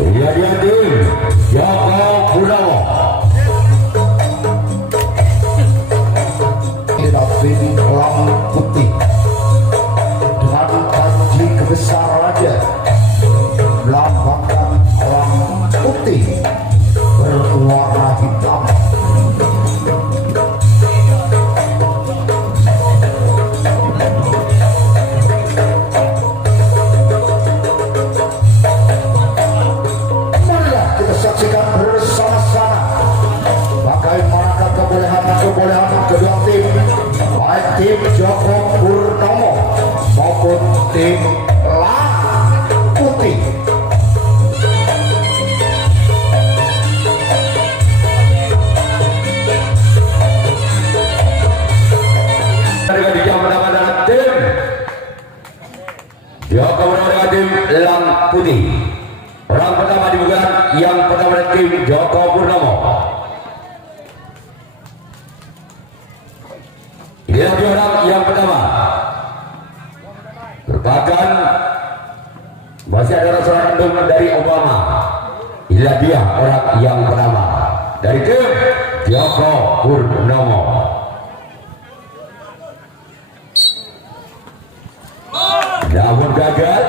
Iya dia tim Joko Purnomo. Tidak pilih pelang putih dengan panji kebesarannya melambangkan pelang putih berwarna hitam. Marilah kita saksikan bersama-sama bagaimana kebolehan kedua tim, baik tim Joko Purnomo maupun tim Lang Putih. Harga di jam pertama adalah tim Joko Purnomo dengan tim Lang Putih. Orang pertama di bulan yang pertama dari tim Joko Purnomo. Inilah dia orang yang pertama. Merupakan masih ada seorang endung dari Obama. Inilah dia orang yang pertama dari tim Joko Purnomo. Namun gagal.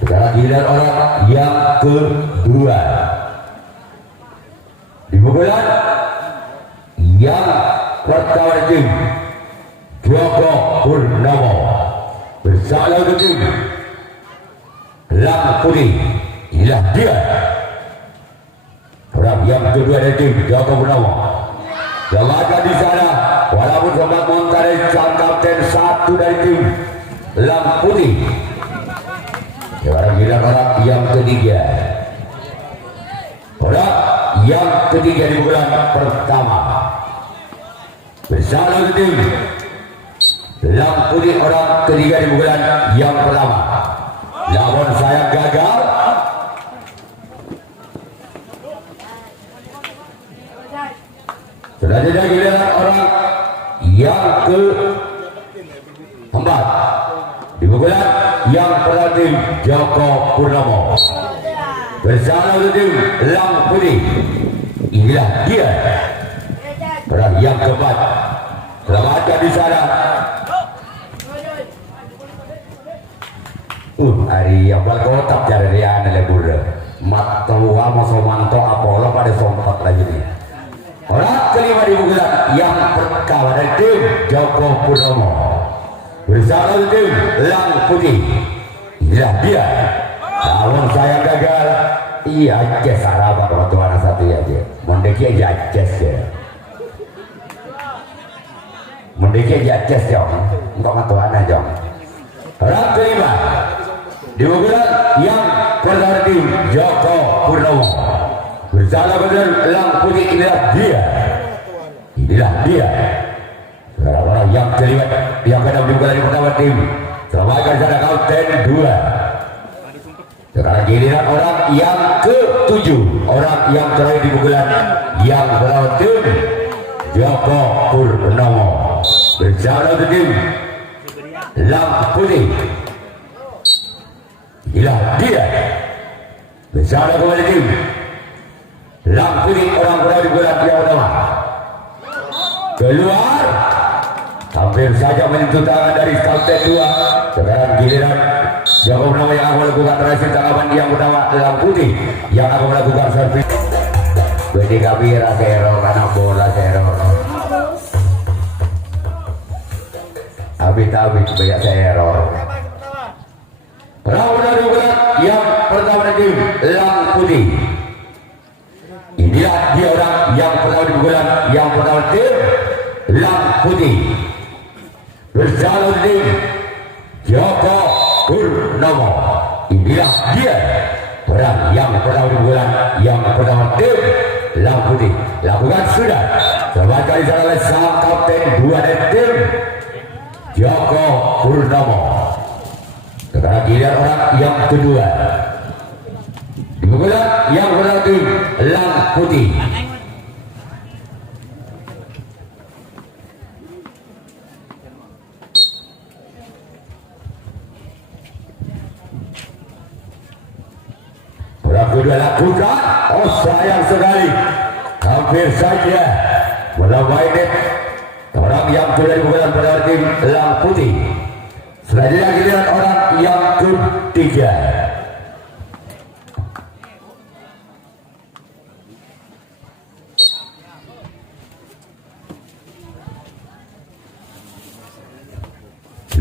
Sekarang giliran orang yang kedua di pukulan yang pertama tim Joko Purnomo bersama tim Lang Putih. Inilah dia orang yang kedua dari tim Joko Purnomo. Jabatan di sana walaupun sempat mengendarai sang kapten satu dari tim Lang Putih. Sekarang giliran orang yang ketiga. Orang yang ketiga di bulan pertama bersama tim Lang Putih, orang ketiga di bulan yang pertama. Namun saya gagal. Selanjutnya giliran orang yang keempat di bulan yang pertama tim Joko Purnomo bersama tim Lang Putih. Inilah dia orang yang keempat. Selamatkan di sana. Hari yang berkotak jadi dia lebur. Mat tua masuk manto Apollo pada sompat lagi nih. Orang kelima di bulan yang pertama dari tim Joko Purnomo bersama tim Lang Putih. Inilah dia. Namun saya gagal. Iya, jes Arab waktu anak satu aja. Mendeki aja jes ya. Mendeki aja jes jong. Enggak matuan aja jong. Orang kelima di bulan yang pertama tim Joko Purnomo bersama dengan Lang Putih. Inilah dia. Inilah dia. Orang yang kelima yang kedua di bulan pertama tim. Selamatkan sana kapten 2. Sekarang giliran orang yang ketujuh, orang yang terakhir di bulan yang pertama tim Joko Purnomo bersama tim Lang Putih. Inilah dia bersama kembali tim Lang Putih, orang pertama di bulan yang pertama. Keluar hampir saja menyentuh tangan dari kapten 2. Sekarang giliran Joko Purnomo yang akan melakukan terakhir tanggapan yang pertama Lang Putih yang akan melakukan servis. Jadi kami rasa error karena bola error. Habis banyak error. Round dari bulan yang pertama tim Lang Putih. Inilah dia orang yang pertama di bulan yang pertama tim Lang Putih bersama tim Joko Purnomo. Inilah dia orang yang pertama di bulan yang pertama tim Lang Putih. Lakukan sudah selamat kali oleh sang kapten 2 dari tim Joko Purnomo. Sekarang giliran orang yang kedua di bulan yang pertama tim Lang Putih. kedua lakukan. Oh sayang sekali, hampir saja melawan net orang yang sudah dibuka pada tim Elang Putih. Selanjutnya giliran orang yang ketiga.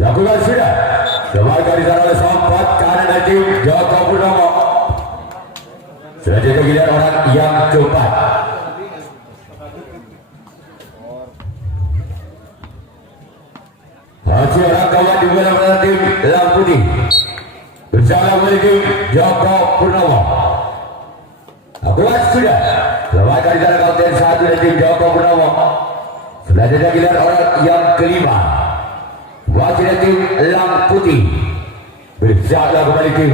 Lakukan sudah. Sebagai di sana oleh Sampat kanan dari tim Joko Purnomo. Selanjutnya giliran orang yang keempat. Masih orang kawan di bola pada tim Elang Putih. Bersama dengan tim Joko Purnomo. Lakukan sudah. Sebagai di sana kapten satu dari tim Joko Purnomo. Selanjutnya giliran orang yang kelima. Wakil tim Elang Putih bersama kembali tim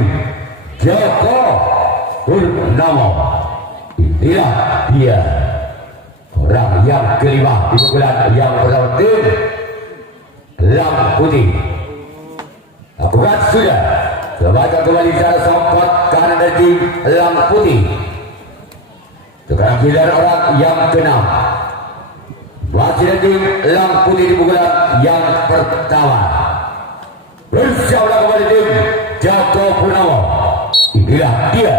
Joko Purnomo. Inilah dia orang yang kelima di pukulan yang pertama tim Elang Putih. Lakukan sudah. Sebagai kembali secara Sampat kanan dari tim Elang Putih. Sekarang giliran orang yang keenam. Wakil tim Elang Putih di pukulan yang pertama. Bersama kembali tim Joko Purnomo. Inilah dia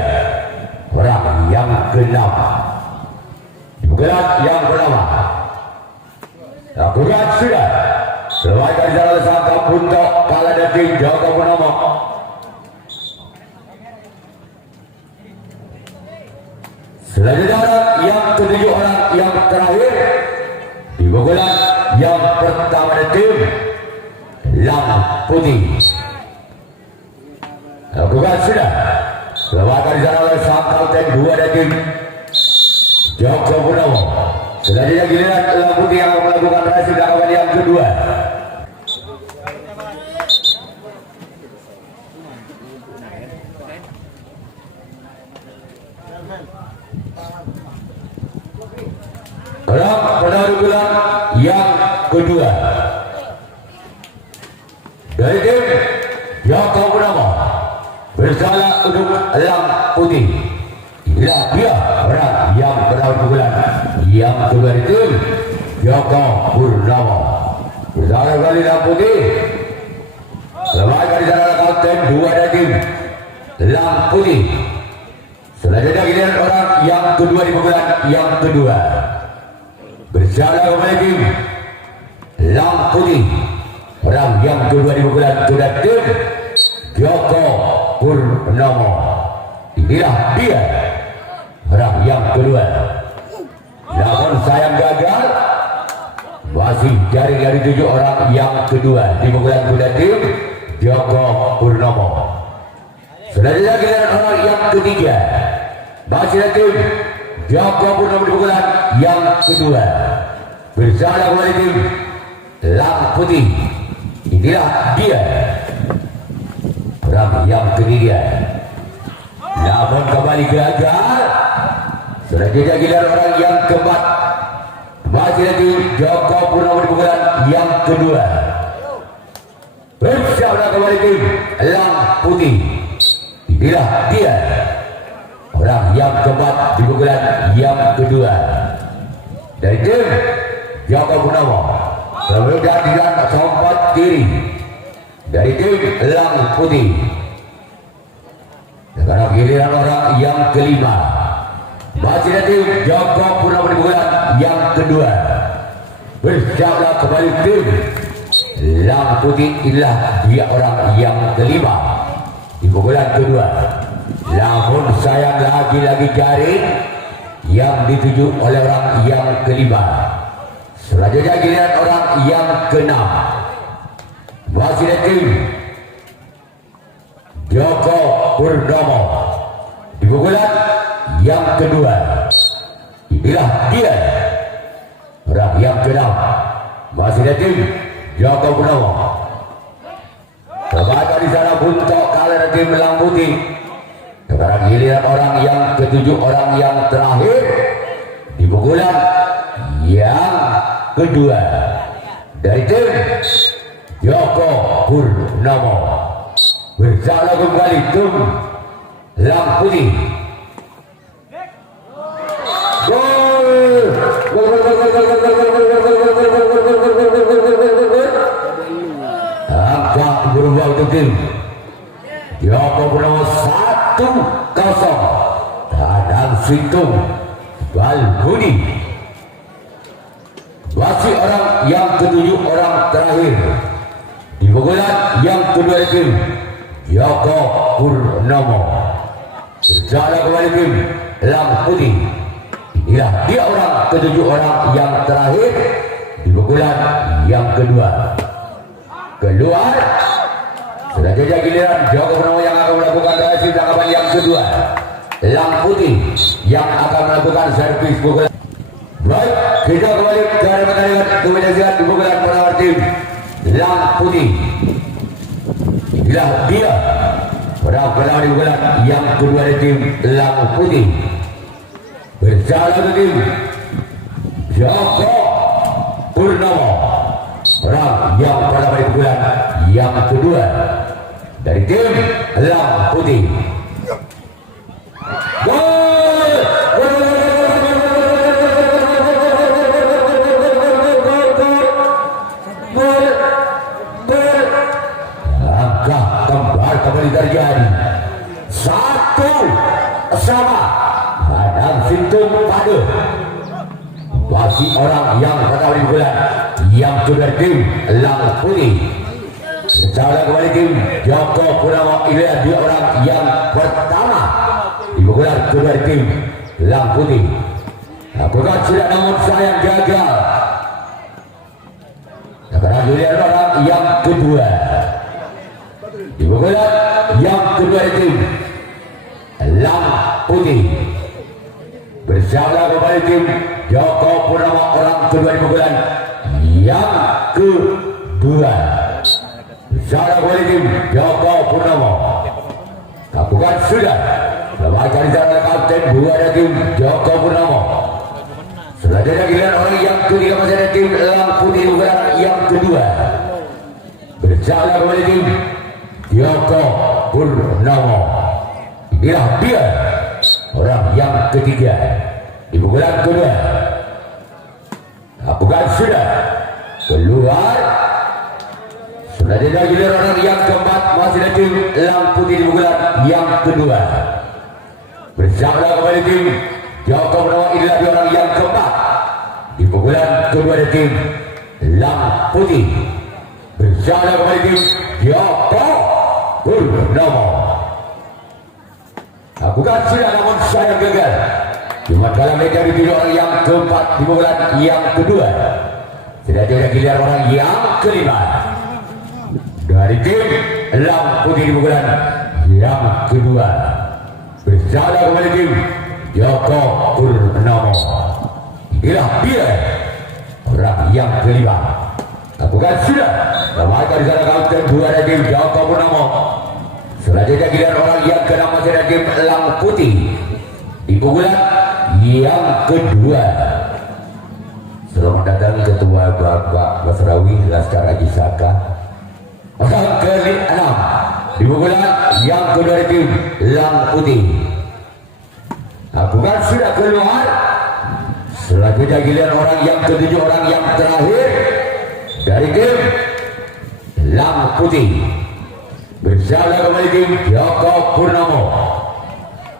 orang yang keenam di pukulan yang pertama. Lakukan sudah. Sebagai jalan sangka untuk kalah dari tim Joko Purnomo. Selanjutnya orang yang ketujuh, orang yang terakhir di pukulan yang pertama dari tim Elang Putih. Lakukan sudah. Sebagai jalan oleh sang kapten dua dari tim Joko Purnomo. Selanjutnya giliran Elang Putih yang melakukan rahasia kawan yang kedua. Orang pada pukulan yang kedua dari tim Joko Purnomo bersalah untuk Elang Putih. Inilah dia orang yang pada pukulan yang kedua dari tim Joko Purnomo bersalah kali Elang Putih. Sebagai di sana kapten dua dari tim Elang Putih. Selanjutnya giliran orang yang kedua di pukulan yang kedua. Berjalan kembali tim Elang Putih. Orang yang kedua di pukulan sudah tim Joko Purnomo. Inilah dia orang yang kedua. Namun sayang gagal. Masih dari 7 orang yang kedua di pukulan sudah tim Joko Purnomo. Selanjutnya giliran orang yang ketiga. Masih tim Joko Purnomo di pukulan yang kedua. Bersama kembali tim Elang Putih. Inilah dia orang yang ketiga. Namun kembali gagal. Selanjutnya giliran orang yang keempat. Masih tim Joko Purnomo di pukulan yang kedua. Bersama kembali tim Elang Putih. Inilah dia orang yang keempat di pukulan yang kedua dari tim Joko Purnomo. Kemudian dengan Sampat kiri dari tim Elang Putih. Sekarang giliran orang yang kelima. Masih dari tim Joko Purnomo di pukulan yang kedua. Bersama kembali tim Elang Putih. Inilah dia orang yang kelima di pukulan kedua. Namun sayang lagi-lagi jaring yang dituju oleh orang yang kelima. Selanjutnya giliran orang yang keenam. Masih dari tim Joko Purnomo di pukulan yang kedua. Inilah dia orang yang keenam. Masih dari tim Joko Purnomo. Kepada di sana untuk kalah dari tim Elang Putih. Sekarang giliran orang yang ketujuh, orang yang terakhir di pukulan yang kedua dari tim Joko Purnomo. Bersama kembali tim Elang Putih. Joko Purnomo 1-0. Dadang Sintung Balbudi. Masih orang yang ketujuh, orang terakhir di pukulan yang kedua tim Joko Purnomo. Berjalan kembali tim Elang Putih. Inilah dia orang ketujuh, orang yang terakhir di pukulan yang kedua. Keluar. Selanjutnya giliran Joko Purnomo yang akan melakukan reaksi tangkapan yang kedua. Elang Putih yang akan melakukan servis pukulan. Baik, kita kembali ke pertandingan kemenangan di pukulan penawar tim Elang Putih. Inilah dia orang penawar di pukulan yang kedua dari tim Elang Putih. Berjalan ke tim Joko Purnomo, orang yang penawar di pukulan yang kedua dari tim Elang Putih. Gol! Langkah kembar kembali terjadi. 1-1. Dadang Sintung Padu. Masih orang yang pertama di bulan yang kedua tim Elang Putih. Secara kembali tim Joko Purnomo. Ini dia orang yang pertama di pukulan kedua tim Elang Putih. Lakukan sudah namun sayang gagal. Sekarang dilihat orang yang kedua di pukulan yang kedua tim Elang Putih. Bersama kembali tim Joko Purnomo, orang kedua di pukulan yang kedua. Bersama kembali tim Joko Purnomo. Lakukan sudah. Lemahkan di sana kapten dua dari tim Joko Purnomo. Selanjutnya giliran orang yang ketiga masih ada tim Elang Putih bukan yang kedua. Berjalan kembali tim Joko Purnomo. Inilah dia orang yang ketiga di pukulan kedua. Bukan sudah keluar. Selanjutnya giliran orang yang keempat masih ada tim Elang Putih di pukulan yang kedua. Bersama kembali tim Joko Purnomo. Inilah dia orang yang keempat di pukulan kedua dari tim Elang Putih. Bersama kembali tim Joko Purnomo. Bukan sudah namun sayang gagal. Cuma dalam meja dipilih orang yang keempat di pukulan yang kedua. Selanjutnya giliran orang yang kelima dari tim Elang Putih di pukulan yang kedua. Bersama kembali tim Joko Purnomo. Inilah dia orang yang kelima. Bukan sudah lemahkan di sana kapten dua dari tim Joko Purnomo. Selanjutnya giliran orang yang keenam masih dari tim Elang Putih di pukulan yang kedua. Selamat datang Ketua Bapak Basrawi Laskar Haji Saka. Orang ke-6 di pukulan yang kedua dari tim Elang Putih. Bukan sudah keluar. Selanjutnya giliran orang yang ketujuh, orang yang terakhir dari tim Elang Putih. Bersama kembali tim Joko Purnomo.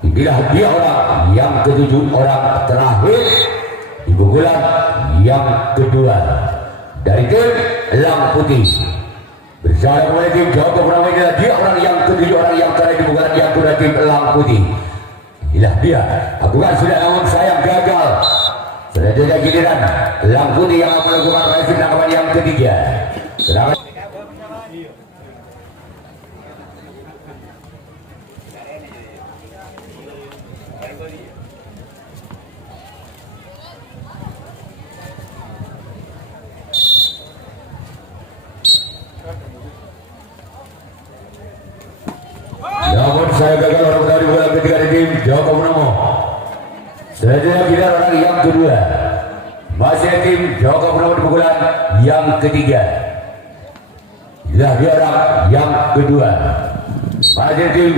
Inilah dia orang yang ketujuh, orang terakhir di pukulan yang kedua dari tim Elang Putih. Bersama kembali tim Joko Purnomo. Inilah dia orang yang ketujuh, orang yang terakhir di pukulan yang kedua tim Elang Putih. Inilah dia. Bukan sudah namun sayang gagal. Selanjutnya giliran Elang Putih yang akan melakukan reaksi tangkapan yang ketiga. Sedangkan namun saya gagal orang dari bola ketiga dari tim Joko Purnomo. Selanjutnya kita orang yang kedua masih tim Joko Purnomo di pukulan yang ketiga. Inilah dia orang yang kedua masih tim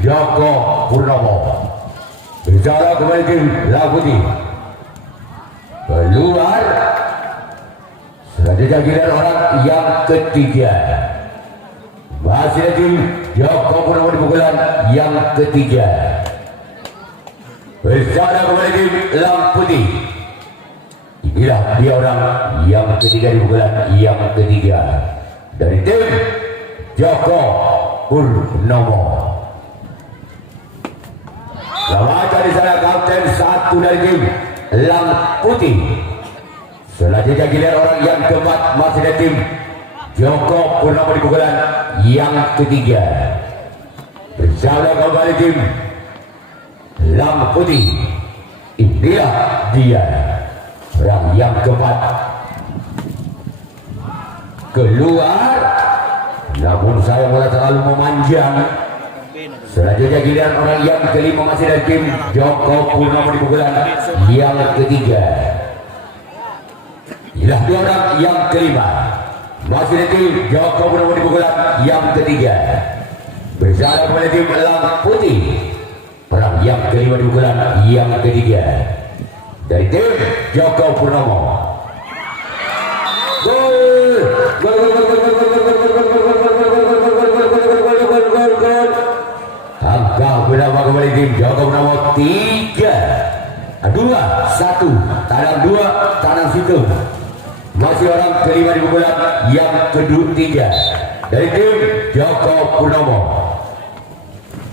Joko Purnomo. Bicara kembali tim Elang Putih. Keluar. Selanjutnya giliran orang yang ketiga masih ada tim Joko Purnomo di pukulan yang ketiga. Bersama kepada tim Elang Putih. Inilah dia orang yang ketiga di pukulan yang ketiga dari tim Joko Purnomo. Lawan di sana kapten satu dari tim Elang Putih. Selanjutnya giliran orang yang keempat masih ada tim Joko Purnomo di pukulan yang ketiga. Bersama kembali tim Elang Putih. Inilah dia orang yang keempat. Keluar, namun saya mulai terlalu memanjang. Selanjutnya giliran orang yang kelima masih dari tim Joko Purnomo di pukulan yang ketiga. Inilah dua orang yang kelima masih dari tim Joko Purnomo di pukulan yang ketiga. Bersama kepada tim Elang Putih, orang yang kelima di pukulan yang ketiga dari tim Joko Purnomo. Gol, gol, gol, gol, gol, gol, gol, gol, gol. Angka bernama kembali tim Joko Purnomo 3-2-1, tandang 2, tandang situ. Masih orang kelima di pukulan yang ketiga dari tim Joko Purnomo.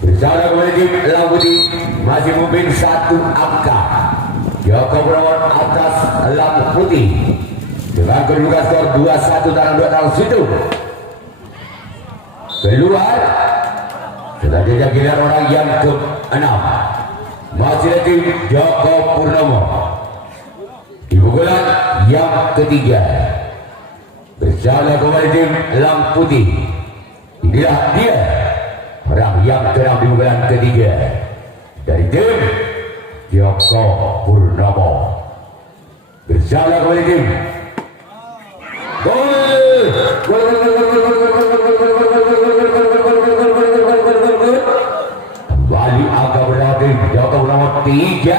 Bersama kembali tim Elang Putih masih memimpin 1 angka. Joko Purnomo atas Elang Putih dengan kedudukan skor 2-1, tandang 2, tandang situ. Keluar. Selanjutnya giliran orang yang ke-6 masih ada tim Joko Purnomo di pukulan yang ketiga. Bersama kembali tim Elang Putih. Inilah dia orang yang ke-6 di pukulan ketiga dari tim Joko Purnomo. Bersama kembali tim gol, gol, gol, gol, gol, gol, gol, gol, gol, gol, gol, kembali angka berarti Joko Purnomo 3-1,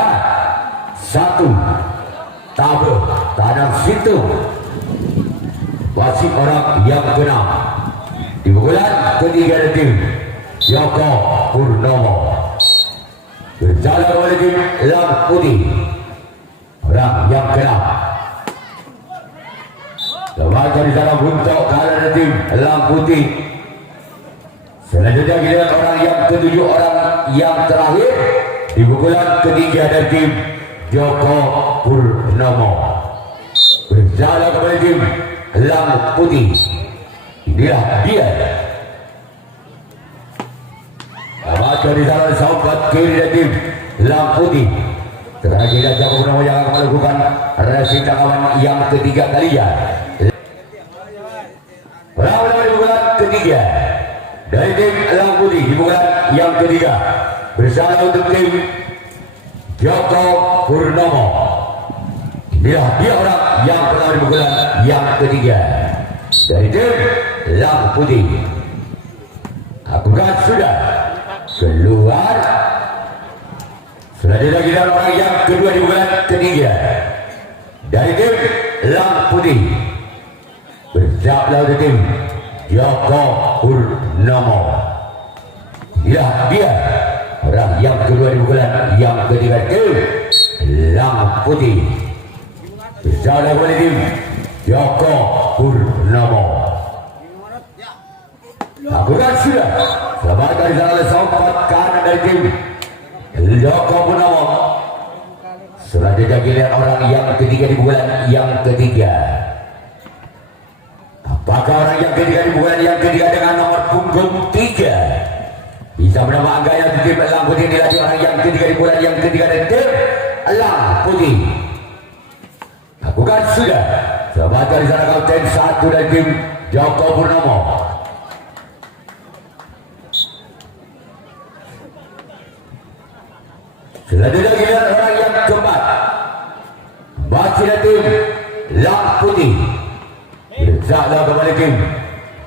tabel tandang situ. Masih orang yang ke-6 di pukulan ketiga dari tim Joko Purnomo. Berjalan kembali tim Elang Putih, orang yang ke-6. Lepas di sana buntok kalah dari tim Elang Putih. Selanjutnya giliran orang yang ke-7, orang yang terakhir di pukulan ketiga dari tim Joko Purnomo. Berjalan kembali tim Elang Putih. Inilah dia. Lepas di sana sahabat kiri dari tim Elang Putih. Sekarang kita Joko Purnomo yang akan melakukan resi tangkapan yang ketiga kalinya. Orang di pukulan ketiga dari tim Elang Putih di pukulan yang ketiga. Bersama untuk tim Joko Purnomo. Inilah dia orang yang pertama di pukulan yang ketiga dari tim Elang Putih. Lakukan sudah keluar. Selanjutnya kita orang yang kedua di pukulan ketiga dari tim Elang Putih. Bersama untuk tim Joko Purnomo. Inilah dia orang yang kedua di pukulan yang ketiga tim Elang Putih. Bersama dengan tim Joko Purnomo. Lakukan sudah. Selamat dari sana sahabat kanan dari tim Joko Purnomo. Selanjutnya giliran orang yang ketiga di pukulan yang ketiga. Apakah orang yang ketiga di pukulan yang ketiga dengan nomor punggung 3 bisa menambah angkanya di tim Elang Putih? Dilanjut orang yang ketiga di pukulan yang ketiga dari tim Elang Putih. Lakukan sudah. Selamat dari sana kapten satu dari tim Joko Purnomo. Selanjutnya giliran orang yang keempat masih dari tim Elang Putih. Bersama kembali tim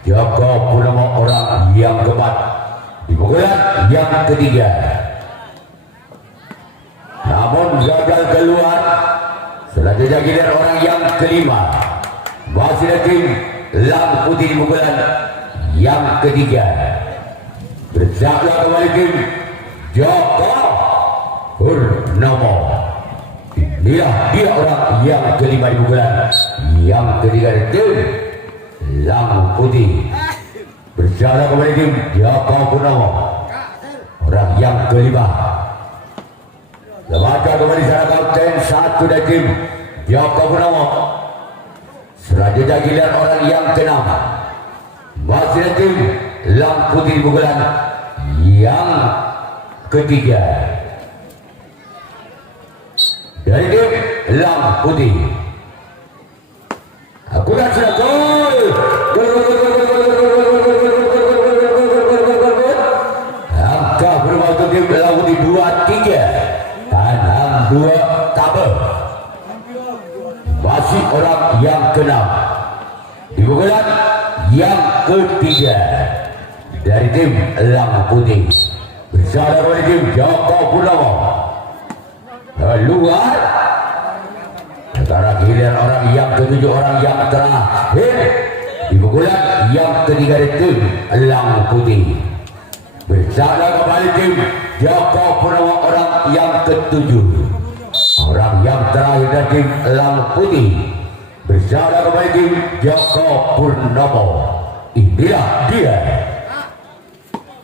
Joko Purnomo, orang yang keempat di pukulan yang ketiga. Namun gagal keluar. Selanjutnya giliran orang yang kelima masih dari tim Elang Putih di pukulan yang ketiga. Berjalan kembali tim Joko Purnomo. Dia orang yang kelima di pukulan. Yang ketiga dari tim Lampu Putih. Berjalan kembali tim Joko Purnomo. Orang yang kelima. Lembaga kembali sana kapten satu dari tim Joko Purnomo. Selanjutnya giliran orang yang keenam. Masih dari tim Lampu Putih di pukulan yang ketiga. Dari tim Lampu Putih. Aku dah sudah gol. Angka berubah untuk tim Lampu Putih 2-3. Tanam 2 tabel. Masih orang yang keenam. Di pukulan yang ketiga. Dari tim Lampu Putih. Bersama oleh tim Joko Purnomo. Keluar. Sekarang giliran orang yang ketujuh, orang yang terakhir. Di pukulan yang ketiga dari tim Lampu Putih. Bersama kembali tim Joko Purnomo, orang yang ketujuh. Orang yang terakhir dari tim Lampu Putih. Bersama kembali tim Joko Purnomo. Inilah dia.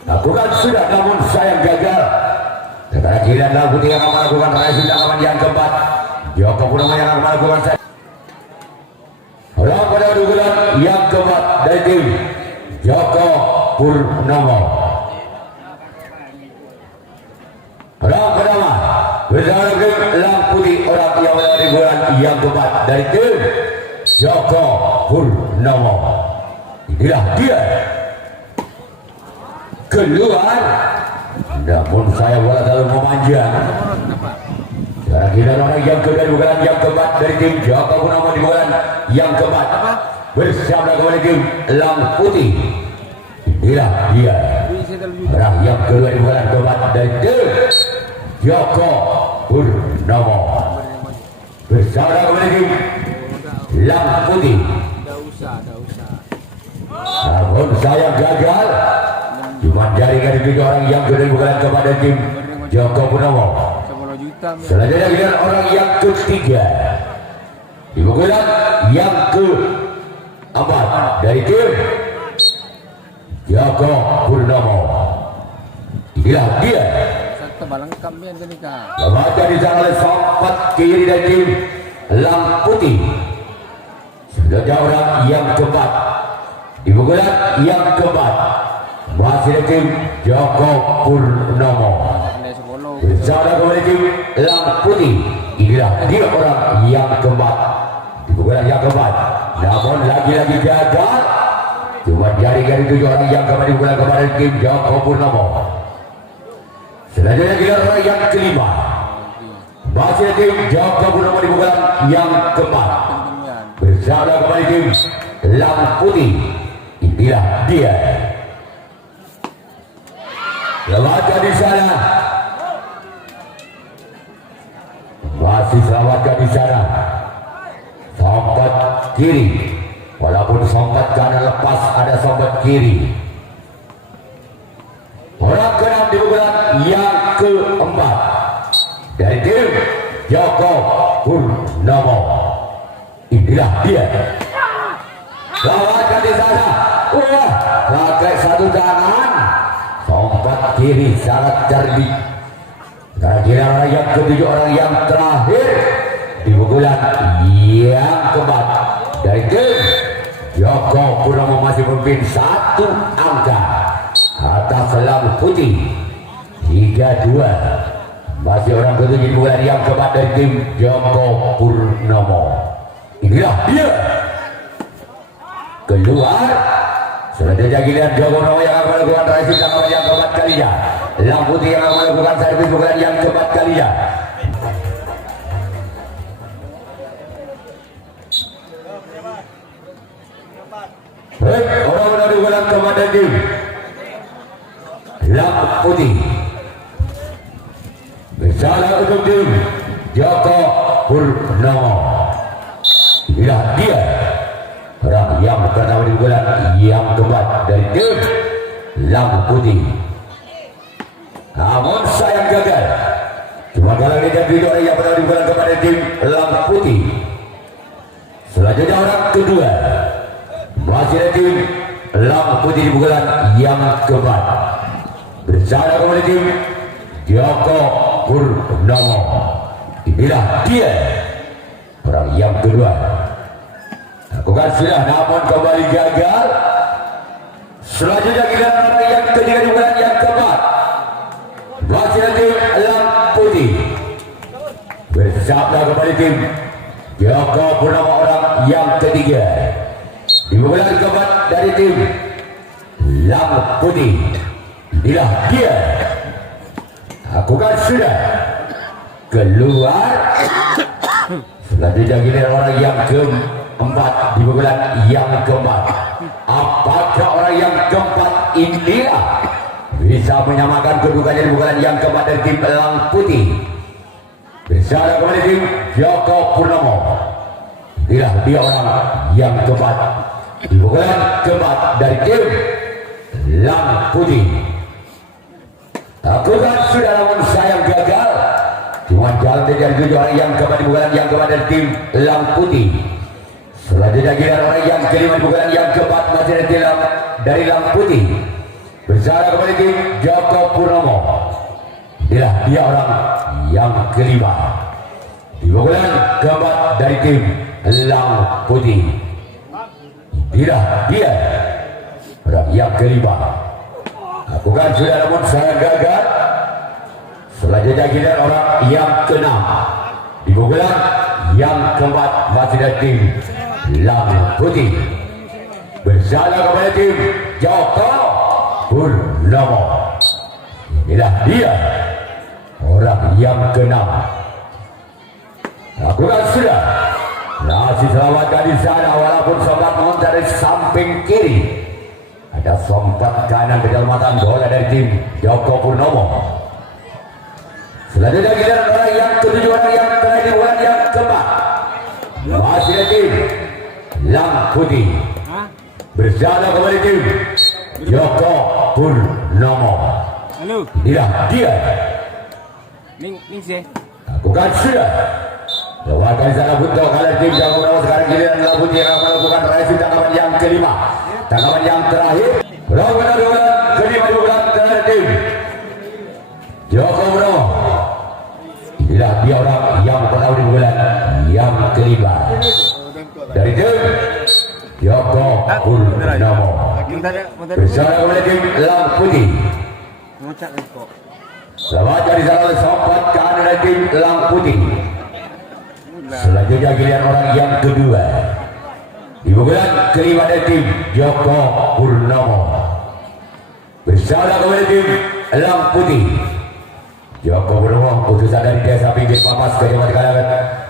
Lakukan sudah, namun sayang gagal. Sekarang giliran Lampu Putih yang akan melakukan raih tangan yang keempat. Joko Purnomo yang akan melakukan saya. Orang pada pukulan yang keempat dari tim Joko Purnomo. Orang pertama bersama tim Lampu Putih, orang yang melewati pukulan yang keempat dari tim Joko Purnomo. Inilah dia. Keluar, namun saya bola terlalu memanjang. Sekarang giliran orang yang kedua di pukulan yang keempat dari tim Joko Purnomo di pukulan yang keempat. Bersama kembali tim Lampu Putih. Inilah dia. Orang yang kedua di pukulan keempat dari tim Joko Purnomo. Bersama kembali tim Lampu Putih. Namun saya gagal. Cuma jaringan itu orang yang kedua bukan kepada tim Joko Purnomo. Selanjutnya giliran orang yang ketiga. Di pukulan yang keempat dari tim Joko Purnomo. Inilah dia. Lembaga di sana oleh sompat kiri dari tim Lampu Putih. Selanjutnya orang yang keempat. Di pukulan yang keempat. Masih tim Joko Purnomo. Bersama kembali tim Lampu Putih. Inilah dia orang yang keempat. Di pukulan yang keempat. Namun lagi-lagi gagal. Cuma jaringan itu orang yang kembali di pukulan kepada tim Joko Purnomo. Selanjutnya giliran orang yang kelima. Masih tim Joko Purnomo di pukulan yang keempat. Bersama kembali tim Lampu Putih. Inilah dia. Selamatkan di sana. Masih selamatkan di sana. Sompat kiri. Walaupun sompat kanan lepas, ada sompat kiri. Orang keenam di pukulan yang keempat dari tim Joko Purnomo. Inilah dia. Selamatkan di sana. Wah, pakai satu tangan. Sompat kiri sangat cerdik. Karena orang yang ketujuh, orang yang terakhir di pukulan yang keempat dari tim Joko Purnomo masih memimpin satu angka atas Lampu Putih. 3-2. Masih orang ketujuh di pukulan yang keempat dari tim Joko Purnomo. Inilah dia. Keluar. Selanjutnya giliran Joko Purnomo yang akan melakukan raih tangan yang keempat kalinya. Lampu Putih yang akan melakukan servis pukulan yang keempat kalinya. Baik, orang menaruh pukulan keempat dari tim Lampu Putih. Bersalah untuk tim Joko Purnomo. Inilah dia. orang yang pertama di bulan yang keempat dari tim Lampu Putih. Namun sayang gagal. Cuma kali ini dan video yang pertama di bulan kepada tim Lampu Putih. Selanjutnya orang kedua masih ada tim Lampu Putih di bulan yang keempat. Bersama kepada tim Joko Purnomo. Inilah dia orang yang kedua. Lakukan sudah namun kembali gagal. Selanjutnya kita orang yang ketiga di bulan yang keempat. Masih ada tim Lampu Putih. Bersama kembali tim Joko Purnomo orang yang ketiga. Di bulan keempat dari tim Lampu Putih. Inilah dia. Lakukan sudah keluar. Selanjutnya giliran orang yang keempat di bulan yang keempat. Apakah orang yang keempat inilah bisa menyamakan kedudukannya di bulan yang keempat dari tim Lampu Putih? Bersama kembali tim Joko Purnomo. Inilah dia orang yang keempat di bulan keempat dari tim Lampu Putih. Lakukan sudah namun sayang gagal. Cuma jalan terjadi tujuh orang yang keempat di bulan yang keempat dari tim Lampu Putih. Selanjutnya giliran orang yang kelima di bulan yang keempat masih dari tim dari Lampu Putih. Bersama kembali tim Joko Purnomo. Inilah dia orang yang kelima di bulan keempat dari tim Lampu Putih. Inilah dia orang yang kelima. Lakukan sudah namun saya gagal. Selanjutnya giliran orang yang keenam di bulan yang keempat masih dari tim Lampu Putih. Bersama kepada tim Joko Purnomo. Inilah dia orang yang keenam. Lakukan sudah. Nasi selamatkan di sana walaupun sempat montar dari samping kiri. Ada sompat kanan kedalamatan bola dari tim Joko Purnomo. Selanjutnya giliran orang yang ketujuh orang yang terakhir di bulan yang keempat. Masih ada tim Lampu Putih. Bersama kembali tim Joko Purnomo. Halo. Inilah dia. Ning sih. Lakukan sudah. Lewatkan sana Buto kalian tim Joko Purnomo. Sekarang giliran Lampu Putih yang melakukan raisi tangkapan yang kelima. Tangkapan yang terakhir. Lakukan dua kelima di bulan terakhir tim Joko Purnomo. Inilah dia orang yang pertama di bulan yang kelima dari tim Joko Purnomo. Bersama kembali tim Lampu Putih. Selamat dari sana sempat kanan dari tim Lampu Putih. Selanjutnya giliran orang yang kedua di bulan kelima dari tim Joko Purnomo. Bersama kembali tim Lampu Putih. Joko Purnomo putusan dari desa pinggir papas kecamatan Kalangan.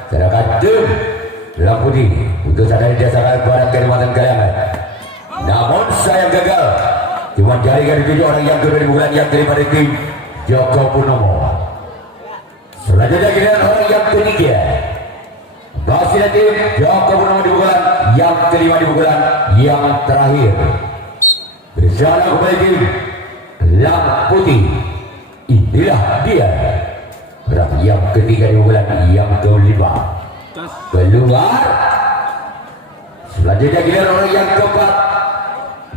Sedangkan tim Lampu Putih putusan dari desa barat kecamatan Kalangan. Namun sayang gagal. Cuma jaringan tujuh orang yang kedua di bulan yang kelima dari tim Joko Purnomo. Selanjutnya giliran orang yang ketiga. Masih ada tim Joko Purnomo di bulan yang kelima di bulan yang terakhir. Bersama kembali tim Lampu Putih. Inilah dia orang yang ketiga di bulan yang kelima. Keluar. Selanjutnya giliran orang yang keempat.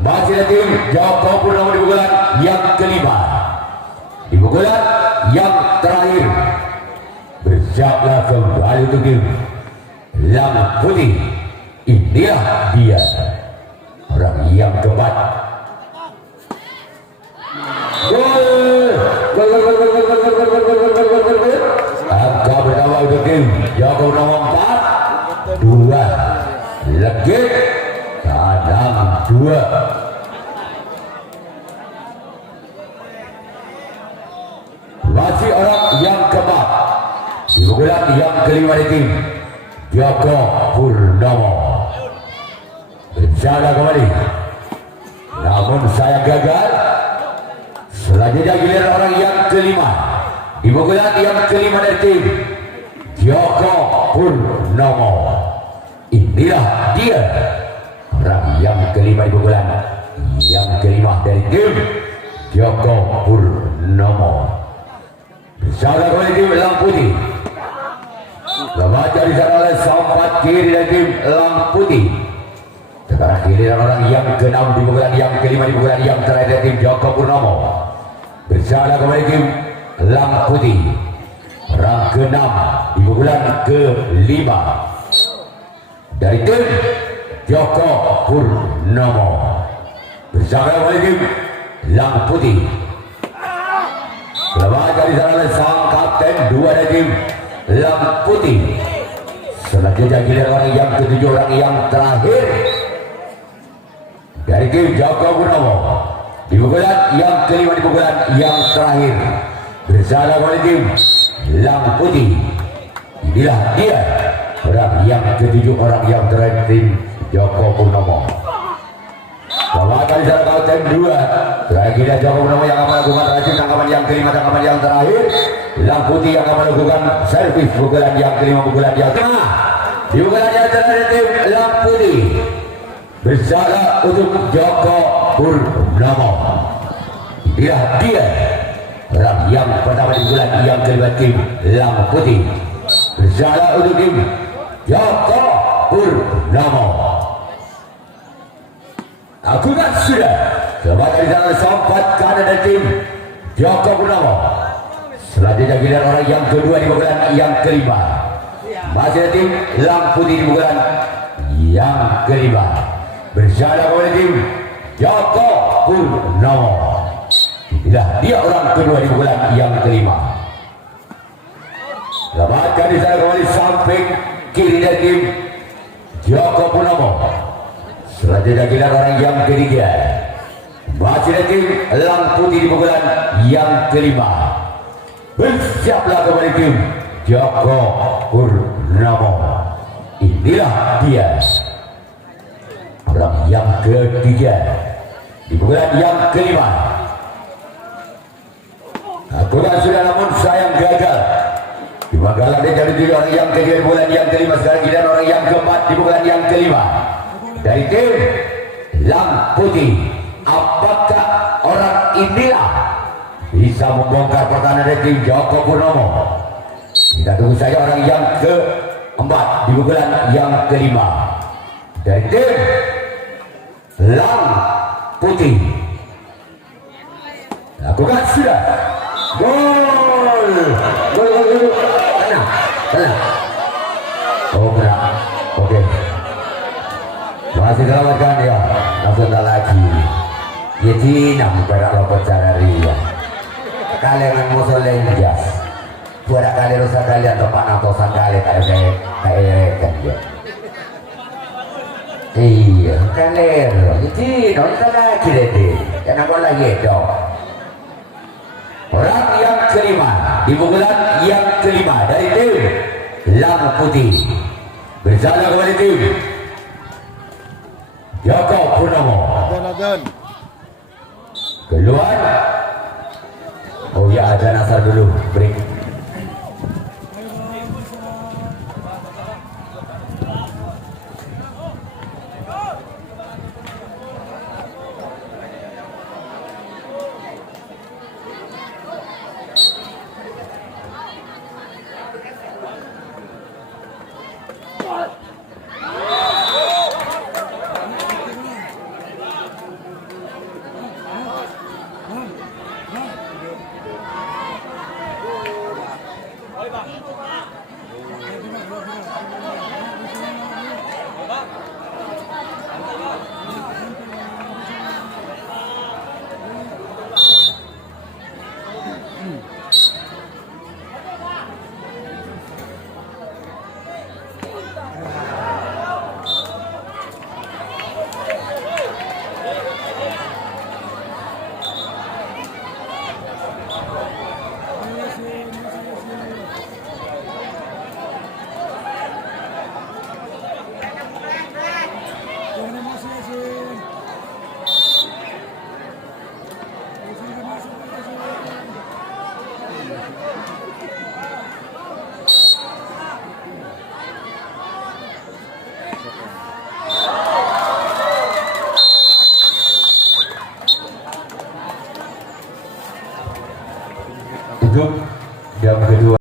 Masih ada tim Joko Purnomo di bulan yang kelima. Di bulan yang terakhir. Bersama kembali untuk tim Lampu Putih. Inilah dia orang yang keempat. Angka pertama untuk tim Joko Purnomo 4 2 legit kadang 2. Masih orang yang keempat di bulan yang kelima di tim Joko Purnomo. Bencana kembali. Namun saya gagal. Selanjutnya giliran orang yang kelima di bulan yang kelima dari tim Joko Purnomo. Inilah dia yang kelima di pukulan yang kelima dari tim Joko Purnomo. Bersama kembali tim Elang Putih. Membaca di sana oleh sampat kiri dari tim Elang Putih. Sekarang giliran orang yang ke-6 di pukulan yang kelima di pukulan yang terakhir dari tim Joko Purnomo. Bersama kembali tim Elang Putih. Orang ke-6 di pukulan ke-5 dari tim Joko Purnomo. Bersama kembali tim Elang Putih. Selamat dari sana sang kapten 2 dari tim Elang Putih. Selanjutnya giliran orang yang ke-7 orang yang terakhir dari tim Joko Purnomo di pukulan yang kelima di pukulan yang terakhir. Bersama kembali tim Elang Putih. Inilah dia orang yang ke-7 orang yang terakhir tim Joko Purnomo. Selamat kali sana kapten 2 terakhir Joko Purnomo yang akan melakukan rajin tangkapan yang kelima, tangkapan yang terakhir. Elang Putih yang akan melakukan servis pukulan yang kelima, pukulan yang tengah di pukulan yang terakhir tim Elang Putih. Bersama untuk Joko Purnomo. Inilah dia orang yang pertama di pukulan yang kelima tim Elang Putih. Bersama untuk tim Joko Purnomo. Aku kan sudah selamat dari sana sampat kanan dari tim Joko Purnomo. Selanjutnya giliran orang yang kedua di pukulan yang kelima. Masih ada tim Elang Putih di pukulan yang kelima. Bersama oleh tim Joko Purnomo. Inilah dia orang kedua di pukulan yang kelima. Selamatkan di sana kembali samping kiri dari tim Joko Purnomo. Selanjutnya giliran orang yang ketiga. Masih ada tim Elang Putih di pukulan yang kelima. Bersiaplah kembali tim Joko Purnomo. Inilah dia orang yang ketiga di pukulan yang kelima. Aku kan sudah, namun sayang gagal. Di Manggala dia jadi orang yang ketiga di pukulan yang kelima. Sekarang giliran orang yang keempat di pukulan yang kelima dari tim Elang Putih. Apakah orang inilah bisa membongkar pertahanan dari tim Joko Purnomo? Kita tunggu saja orang yang keempat di pukulan yang kelima dari tim Elang Putih. Lakukan sudah. Gol. Gol. Tenang. Oh benar. Oke. Masih selamatkan ya. Langsung lagi. Jadi nam berak lopot cara ria. Kalian yang mau solenjas. Buat kali rusak kalian tempat atau sanggale kayak kan ya. Iya, kalian. Jadi nonton lagi deh. Jangan kau lagi dong. Orang yang kelima di pukulan yang kelima dari tim Elang Putih. Bersama kembali tim Joko Purnomo. Keluar. Oh ya, ada nasar dulu. Break. tutup jam kedua.